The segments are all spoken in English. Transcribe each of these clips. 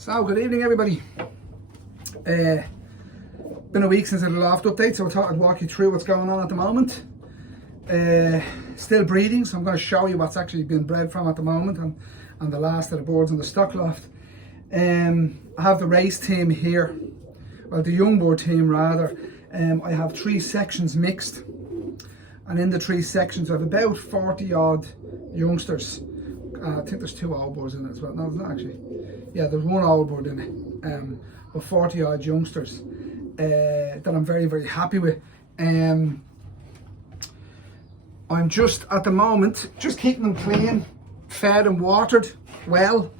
So, good evening everybody. Been a week since I did a loft update, so I thought I'd walk you through what's going on at the moment. Still breeding, so I'm going to show you what's actually been bred from at the moment and the last of the boards in the stock loft. I have the race team here, well the young board team rather. I have 3 sections mixed, and in the 3 sections I have about 40 odd youngsters. I think there's 2 old boards in it as well. No, there's not actually. Yeah, there's 1 old board in it, but 40 odd youngsters that I'm very, very happy with. I'm just at the moment just keeping them clean, fed and watered well.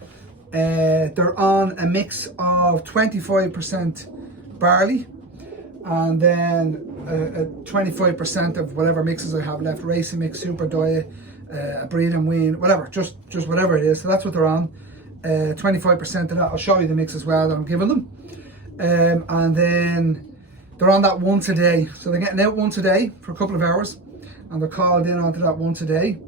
They're on a mix of 25% barley and then 25% of whatever mixes I have left, racing mix, super diet, a breed and wean, whatever, just whatever it is. So that's what they're on. 25% of that. I'll show you the mix as well that I'm giving them. And then they're on that once a day, so they're getting out once a day for a couple of hours, and they're called in onto that once a day.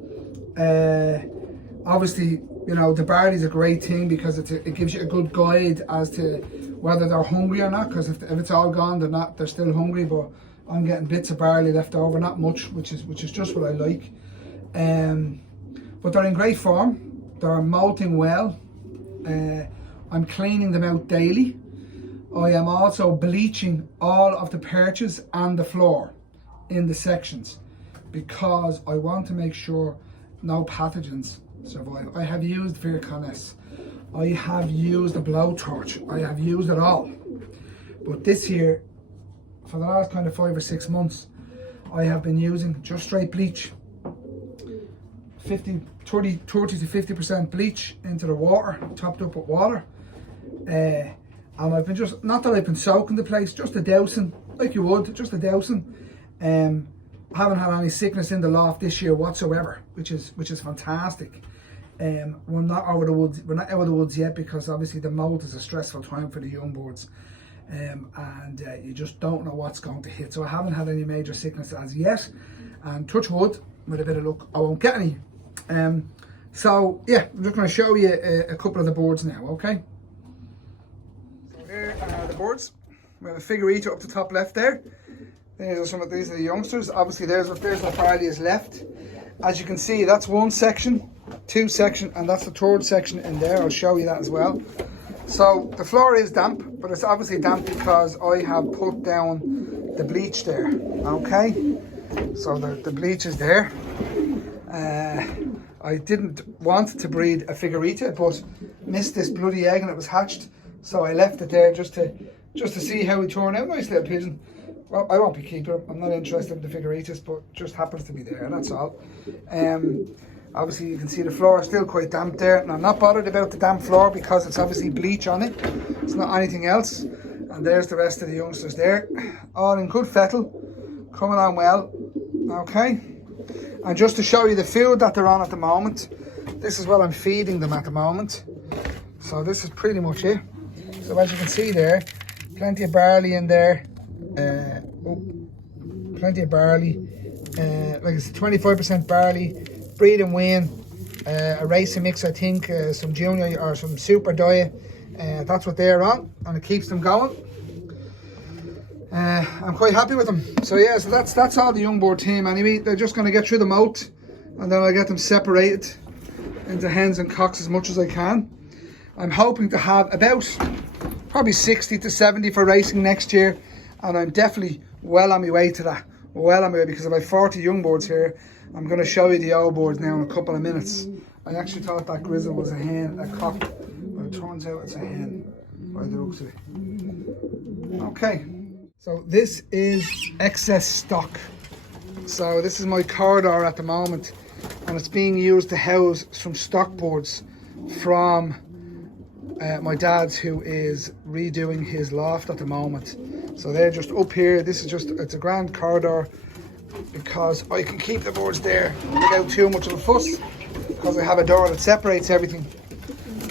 Obviously, you know, the barley's a great thing because it gives you a good guide as to whether they're hungry or not, because if it's all gone, they're still hungry. But I'm getting bits of barley left over, not much, which is just what I like. But they're in great form. They're molting well. I'm cleaning them out daily. I am also bleaching all of the perches and the floor in the sections because I want to make sure no pathogens survive. I have used Vircones, I have used a blowtorch, I have used it all. But this year, for the last kind of 5 or 6 months, I have been using just straight bleach. 30 to 50% bleach into the water, topped up with water. And I've been just, not that I've been soaking the place, just a dousing, like you would, just a dousing. I haven't had any sickness in the loft this year whatsoever, which is fantastic. We're not out of the woods yet, because obviously the molt is a stressful time for the young boards. And you just don't know what's going to hit. So I haven't had any major sickness as yet, and touch wood, with a bit of luck, I won't get any. So yeah, I'm just going to show you a couple of the boards now, okay? So here are the boards. We have a figurita up the top left there. These are the youngsters. Obviously there's what barley is left. As you can see, that's 1 section, 2 section, and that's the 3rd section in there. I'll show you that as well. So the floor is damp, but it's obviously damp because I have put down the bleach there, okay? So the bleach is there. I didn't want to breed a figurita, but missed this bloody egg and it was hatched, so I left it there just to see how it turned out. Nice little pigeon. Well, I won't be keeping him. I'm not interested in the figuritas, but just happens to be there, that's all. Obviously you can see the floor is still quite damp there, and I'm not bothered about the damp floor because it's obviously bleach on it. It's not anything else. And there's the rest of the youngsters there, all in good fettle, coming on well, okay? And just to show you the food that they're on at the moment, this is what I'm feeding them at the moment. So this is pretty much it. So as you can see there, plenty of barley in there. Plenty of barley. Like it's 25% barley, breed and wean, a racing mix, I think, some junior or some super diet. That's what they're on, and it keeps them going. I'm quite happy with them. So yeah, so that's all the young board team anyway. They're just going to get through the molt, and then I'll get them separated into hens and cocks as much as I can. I'm hoping to have about probably 60 to 70 for racing next year, and I'm definitely well on my way to that. Well on my way, because I've 40 young boards here. I'm going to show you the old boards now in a couple of minutes. I actually thought that grizzle was a hen, a cock, but it turns out it's a hen by the looks of it. Okay. So this is excess stock. So this is my corridor at the moment, and it's being used to house some stock boards from my dad's, who is redoing his loft at the moment. So they're just up here. This is just, it's a grand corridor because I can keep the boards there without too much of a fuss, because I have a door that separates everything.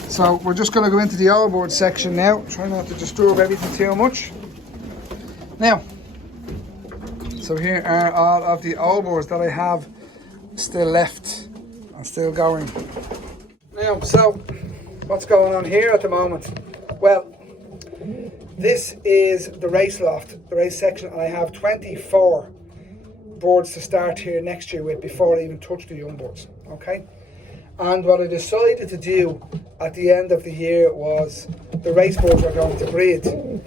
So we're just going to go into the old board section now. Try not to disturb everything too much. Now, so here are all of the old boards that I have still left and still going. Now, so what's going on here at the moment? Well, this is the race loft, the race section, and I have 24 boards to start here next year with before I even touch the young boards, okay? And what I decided to do at the end of the year was the race boards were going to breed.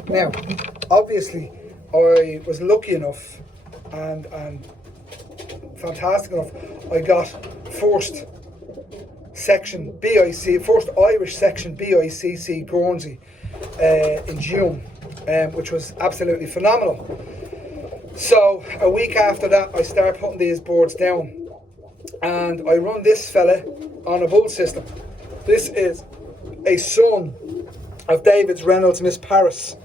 Now, obviously, I was lucky enough and fantastic enough, I got first section BIC, first Irish section BICC Guernsey in June, which was absolutely phenomenal. So a week after that, I start putting these boards down, and I run this fella on a bull system. This is a son of David's Reynolds Miss Paris,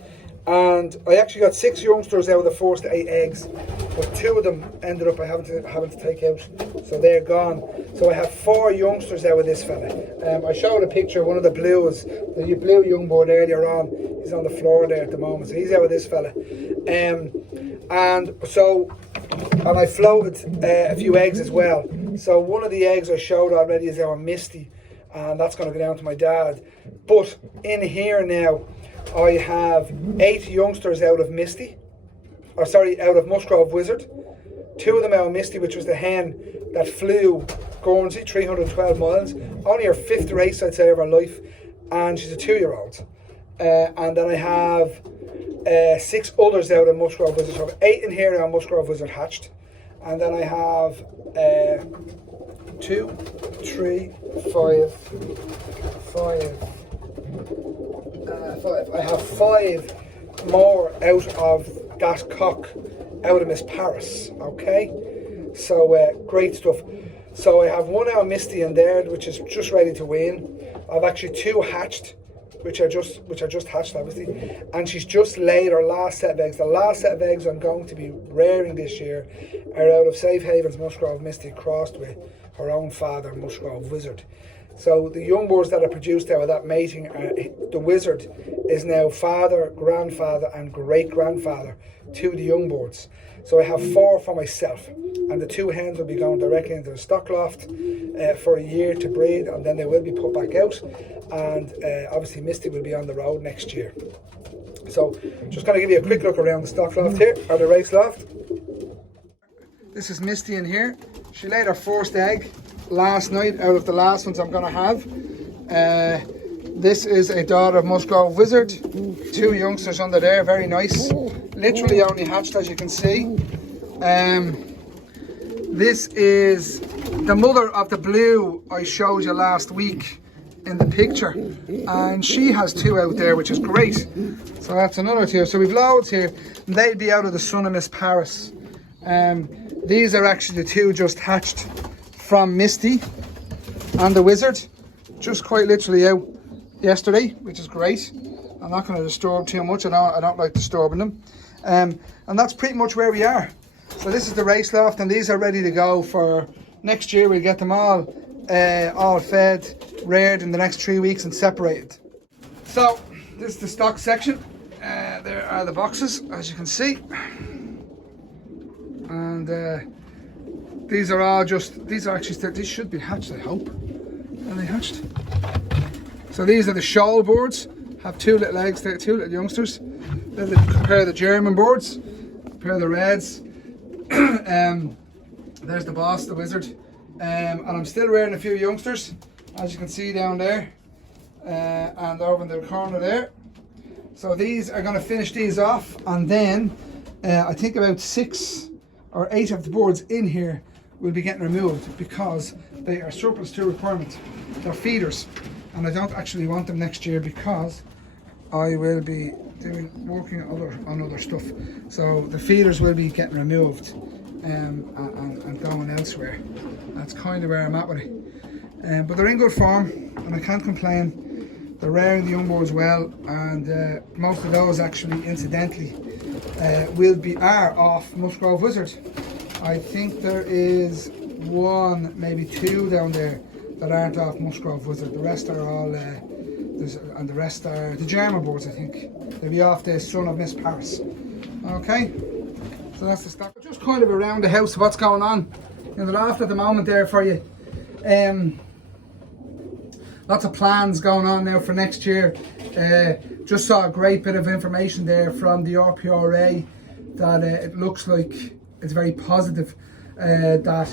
and I actually got 6 youngsters out of the first 8 eggs, but 2 of them ended up having to take out, so they're gone. So I have 4 youngsters out of this fella. I showed a picture of one of the blues, the blue young board earlier on. He's on the floor there at the moment, so he's out of this fella. And I floated a few eggs as well. So one of the eggs I showed already is our Misty, and that's going to go down to my dad. But in here now, I have 8 youngsters out of Misty, out of Musgrove Wizard. 2 of them out of Misty, which was the hen that flew Guernsey 312 miles. Only her 5th race, I'd say, of her life, and she's a 2-year-old. And then I have 6 others out of Musgrove Wizard. So I have 8 in here now, Musgrove Wizard hatched. And then I have 2, 3, 5. I have 5 more out of that cock, out of Miss Paris, okay? So great stuff. So I have 1 out of Misty in there, which is just ready to wean. I've actually 2 hatched, which are just hatched, obviously, and she's just laid her last set of eggs. The last set of eggs I'm going to be rearing this year are out of Safe Haven's Musgrove Misty, crossed with her own father, Musgrove Wizard. So the young boars that are produced out of that mating, the Wizard is now father, grandfather, and great-grandfather to the young boars. So I have 4 for myself, and the 2 hens will be going directly into the stock loft for a year to breed, and then they will be put back out. And obviously Misty will be on the road next year. So just going to give you a quick look around the stock loft here, or the race loft. This is Misty in here. She laid her first egg last night out of the last ones I'm going to have. This is a daughter of Musgrove Wizard. 2 youngsters under there, very nice. Literally only hatched, as you can see. This is the mother of the blue I showed you last week in the picture, and she has 2 out there, which is great. So that's another 2. So we've loads here, and they'd be out of the son of Miss Paris. These are actually the 2 just hatched from Misty and the Wizard, just quite literally out yesterday, which is great. I'm not going to disturb too much. I don't like disturbing them. And that's pretty much where we are. So this is the race loft, and these are ready to go for next year. We'll get them all fed, reared in the next 3 weeks and separated. So this is the stock section. There are the boxes, as you can see. And these are actually, these should be hatched, I hope. Are they hatched? So these are the shawl boards. Have 2 little eggs there, 2 little youngsters. There's a pair of the German boards, a pair of the reds. There's the boss, the Wizard. And I'm still rearing a few youngsters, as you can see down there. And over in the corner there. So these are going to finish these off, and then I think about 6 or 8 of the boards in here will be getting removed because they are surplus to requirement. They're feeders, and I don't actually want them next year because I will be working on other stuff. So the feeders will be getting removed and going elsewhere. That's kind of where I'm at with it. But they're in good form, and I can't complain. They're rearing the young boars well, and most of those actually, incidentally, are off Musgrove Wizard. I think there is 1, maybe 2 down there that aren't off Musgrove Wizard. The rest are all, and the rest are the German boards, I think. They'll be off the son of Miss Paris. Okay, so that's the stock. Just kind of around the house, what's going on in the loft at the moment there for you. lots of plans going on now for next year. Just saw a great bit of information there from the RPRA that it looks like it's very positive that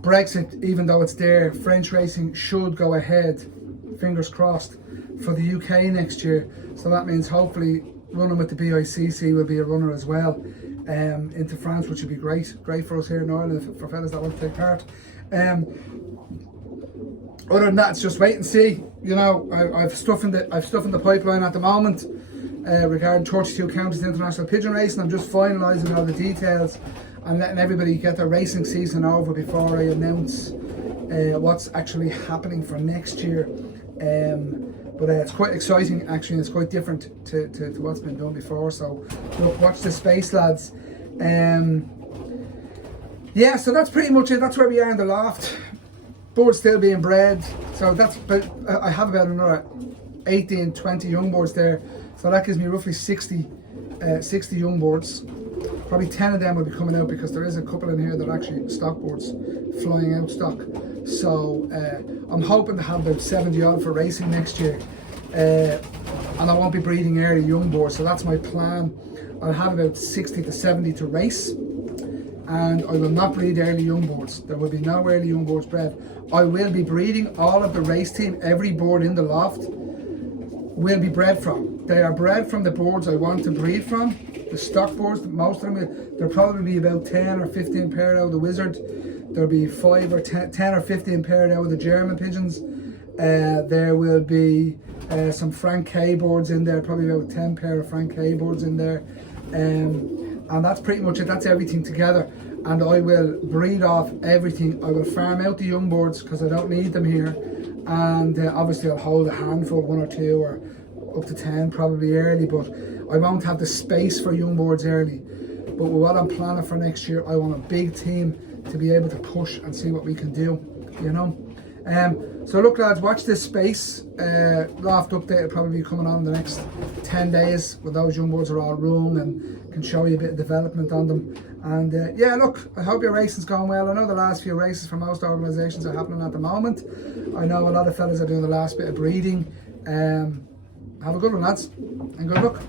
Brexit, even though it's there, French racing should go ahead, fingers crossed, for the UK next year. So that means hopefully running with the BICC will be a runner as well into France, which would be great for us here in Ireland, for fellas that want to take part. Other than that, it's just wait and see. You know, I've stuff in the pipeline at the moment regarding 32 Counties International Pigeon Racing. I'm just finalising all the details and letting everybody get their racing season over before I announce what's actually happening for next year. But it's quite exciting actually, and it's quite different to what's been done before. So look, watch the space, lads. Yeah, so that's pretty much it. That's where we are in the loft. Boards still being bred, so that's, but I have about another 18, 20 young boards there, so that gives me roughly 60 young boards. Probably 10 of them will be coming out because there is a couple in here that are actually stock boards, flying out stock. So I'm hoping to have about 70 odd for racing next year, and I won't be breeding early young boards, so that's my plan. I'll have about 60 to 70 to race, and I will not breed early young boards. There will be no early young boards bred. I will be breeding all of the race team. Every board in the loft will be bred from. They are bred from the boards I want to breed from. The stock boards, most of them, there'll probably be about 10 or 15 paired out of the Wizard. There'll be 5 or 10 or 15 paired out of the German pigeons. There will be some Frank K boards in there, probably about 10 pair of Frank K boards in there. And that's pretty much it. That's everything together, and I will breed off everything. I will farm out the young boards because I don't need them here, and obviously I'll hold a handful, 1 or 2 or up to 10 probably early, but I won't have the space for young boards early. But with what I'm planning for next year, I want a big team to be able to push and see what we can do, you know. So look, lads, watch this space. Loft update will probably be coming on in the next 10 days when those young boards are all rung and can show you a bit of development on them. And yeah, look, I hope your racing's going well. I know the last few races for most organisations are happening at the moment. I know a lot of fellas are doing the last bit of breeding. Have a good one, lads, and good luck.